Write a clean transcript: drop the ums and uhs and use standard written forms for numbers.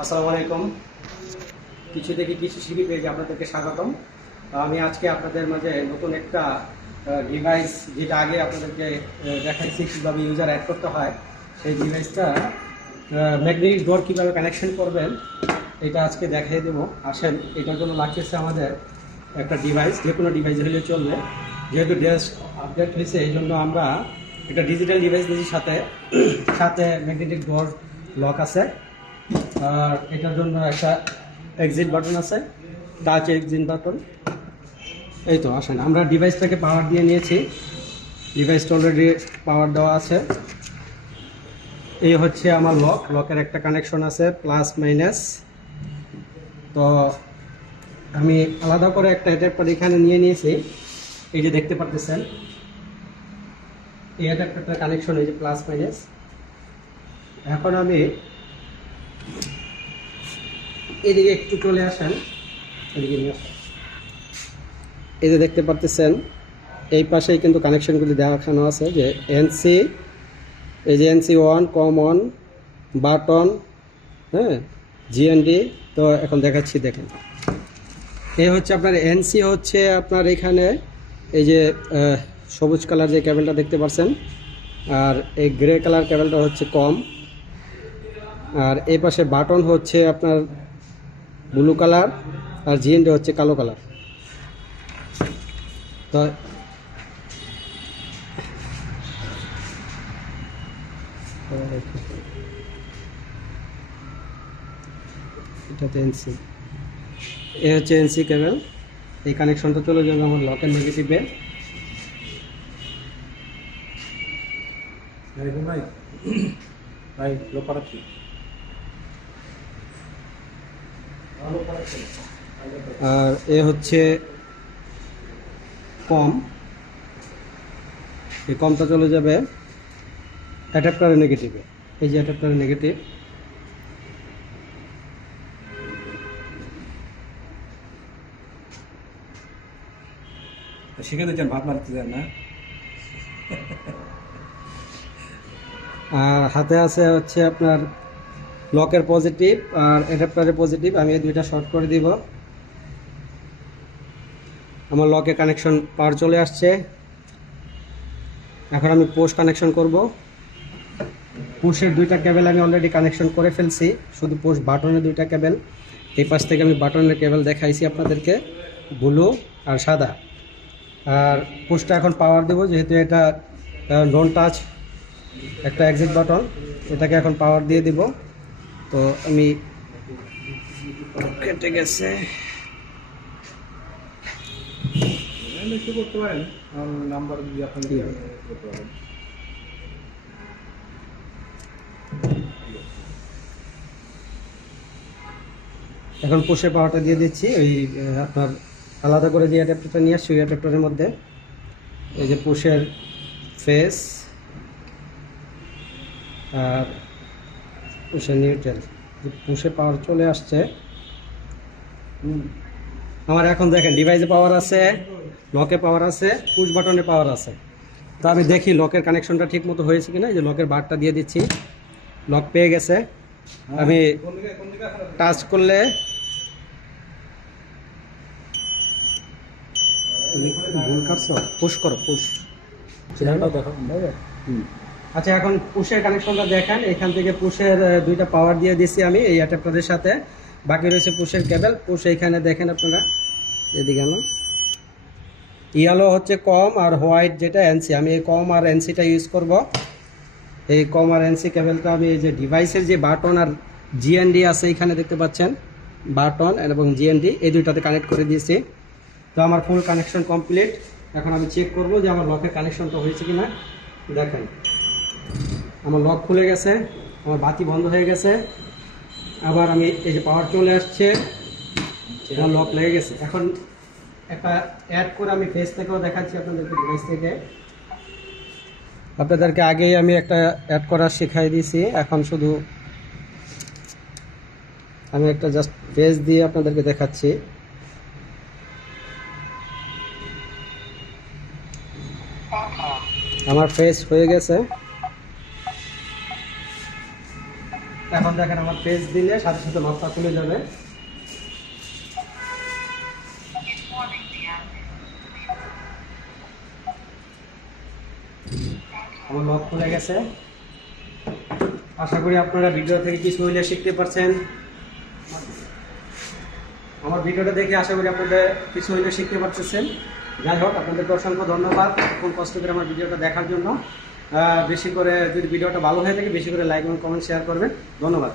আসসালামু আলাইকুম। কিছু থেকে কিছু শিখি পেজে আপনাদেরকে স্বাগতম। আমি আজকে আপনাদের মাঝে নতুন একটা ডিভাইস, যেটা আগে আপনাদেরকে দেখাইছি কীভাবে ইউজার অ্যাড করতে হয়, সেই ডিভাইসটা ম্যাগনেটিক ডোর কীভাবে কানেকশন করবেন এটা আজকে দেখিয়ে দেবো। আসেন, এটার জন্য লাগতেছে আমাদের একটা ডিভাইস, যে কোনো ডিভাইস হলে চলবে। যেহেতু ডেস্ক আপডেট হয়েছে, এই জন্য আমরা একটা ডিজিটাল ডিভাইস দিয়েছি, সাথে সাথে ম্যাগনেটিক ডোর লক আছে। আর এটার জন্য একটা এক্সিট বাটন আছে, টাচ এক্সিট বাটন। এই তো আসেন, আমরা ডিভাইসটাকে পাওয়ার দিয়ে নিয়েছি। ডিভাইসটা অলরেডি পাওয়ার দেওয়া আছে। এই হচ্ছে আমার লকের একটা কানেকশন আছে প্লাস মাইনাস। তো আমি আলাদা করে একটা অ্যাডাপ্টার এখানে নিয়ে নিয়েছি, এই যে দেখতে পারতেছেন। এই অ্যাডাপ্টারটার কানেকশন এই যে প্লাস মাইনাস। এখন আমি এদিকে একটু চলে আসেন, এদিকে নিয়ে আসেন। এই যে দেখতে পারতেছেন, এই পাশেই কিন্তু কানেকশনগুলি দেখানো আছে, যে এনসি, এই যে এনসি ওয়ান, কমন, বাটন, হ্যাঁ, জিএনডি। তো এখন দেখাচ্ছি, দেখেন। এই হচ্ছে আপনার এনসি, হচ্ছে আপনার এখানে এই যে সবুজ কালার যে কেবলটা দেখতে পাচ্ছেন, আর এই গ্রে কালার কেবলটা হচ্ছে কম। আর এই পাশে বাটন হচ্ছে আপনার ব্লু কালার, আর জিএনডি হচ্ছে কালো কালার। তো এটাতে এনসি, এ হচ্ছে এনসি কেবল। এই কানেকশনটা চলে যাবে আমার লকের নেগেটিভে। আর এ হচ্ছে কম, এই কমটা চলে যাবে অ্যাডাপ্টারের নেগেটিভে। এই যে অ্যাডাপ্টারের নেগেটিভ। শিখে দিচ্ছেন, ভাত মারতে যান না। আর হাতে আছে হচ্ছে আপনার লকের পজিটিভ আর অ্যাডাপ্টারের পজিটিভ। আমি এই দুইটা শর্ট করে দিব। আমার লকে কানেকশন পাওয়ার চলে আসছে। এখন আমি পোস্ট কানেকশন করব। পুশের দুইটা কেবল আমি অলরেডি কানেকশন করে ফেলছি, শুধু পোস্ট বাটনের দুইটা কেবল। এই পাশ থেকে আমি বাটনের কেবল দেখাইছি আপনাদেরকে, ব্লু আর সাদা। আর পোস্টটা এখন পাওয়ার দেবো, যেহেতু এটা নন টাচ একটা এক্সিট বাটন, এটাকে এখন পাওয়ার দিয়ে দিব। তো আমি কেটে গেছে। করতে পারেন, নাম্বার দিয়ে আপনি করতে পারেন। এখন পুষে পাওয়ারটা দিয়ে দিচ্ছি। ওই আপনার আলাদা করে যে অ্যাডাপ্টারটা নিয়ে আসছি, ওই অ্যাডাপ্টারের মধ্যে এই যে পুশের ফেস আর পুশের নিউট্রাল, পুষে পাওয়ার চলে আসছে আমার। এখন দেখেন, ডিভাইসে পাওয়ার আছে, লকে পাওয়ার আছে, পুশ বাটনে পাওয়ার আছে। তো আমি দেখি লকের কানেকশনটা ঠিক মতো হয়েছে কিনা। এই যে লকের বারটা দিয়ে দিচ্ছি, লক পেয়ে গেছে। আমি টাচ করলে ভুল কাটছো, পুশ করো, পুশ। আচ্ছা, এখন পুশের কানেকশনটা দেখেন। এখান থেকে পুশের দুইটা পাওয়ার দিয়ে দিচ্ছি আমি এই অ্যাডাপ্টারের সাথে। বাকি রয়েছে পুশের কেবল। পুশ এইখানে দেখেন আপনারা, এদিকে আনো। ইয়েলো হচ্ছে কম, আর হোয়াইট যেটা এনসি। আমি এই কম আর এনসিটা ইউজ করব। এই কম আর এনসি কেবলটা আমি এই যে ডিভাইসের যে বাটন আর জিএনডি আছে, এখানে দেখতে পাচ্ছেন বাটন এবং জিএনডি, এই দুইটাতে কানেক্ট করে দিয়েছি। তো আমার ফুল কানেকশন কমপ্লিট। এখন আমি চেক করব যে আমার লকের কানেকশনটা হয়েছে কিনা। দেখেন, আমার লক খুলে গেছে, আমার বাতি বন্ধ হয়ে গেছে। আবার আমি এই যে পাওয়ার চলে আসছে, আমার লক লেগে গেছে। এখন একটা অ্যাড করে আমি ফেস থেকেও দেখাচ্ছি আপনাদেরকে, ডিভাইস থেকে। আপনাদেরকে আগেই আমি একটা অ্যাড করা শিখাই দিয়েছি। এখন শুধু আমি একটা জাস্ট ফেস দিয়ে আপনাদেরকে দেখাচ্ছি। আমার ফেস হয়ে গেছে। এখন দেখেন আমার পেজ দিলে সাথে সাথে লকটা খুলে যাবে। আমার লক খুলে গেছে। আশা করি আপনারা ভিডিও থেকে কিছু হইলে শিখতে পারছেন। আমার ভিডিওটা দেখে আশা করি আপনাদের কিছু হইলে শিখতে পারতেছেন। যাই হোক, আপনাদেরকে অসংখ্য ধন্যবাদ এখন কষ্ট করে আমার ভিডিওটা দেখার জন্য। বেশি করে যদি ভিডিওটা ভালো হয়ে থাকে বেশি করে লাইক এবং কমেন্ট শেয়ার করবেন। ধন্যবাদ।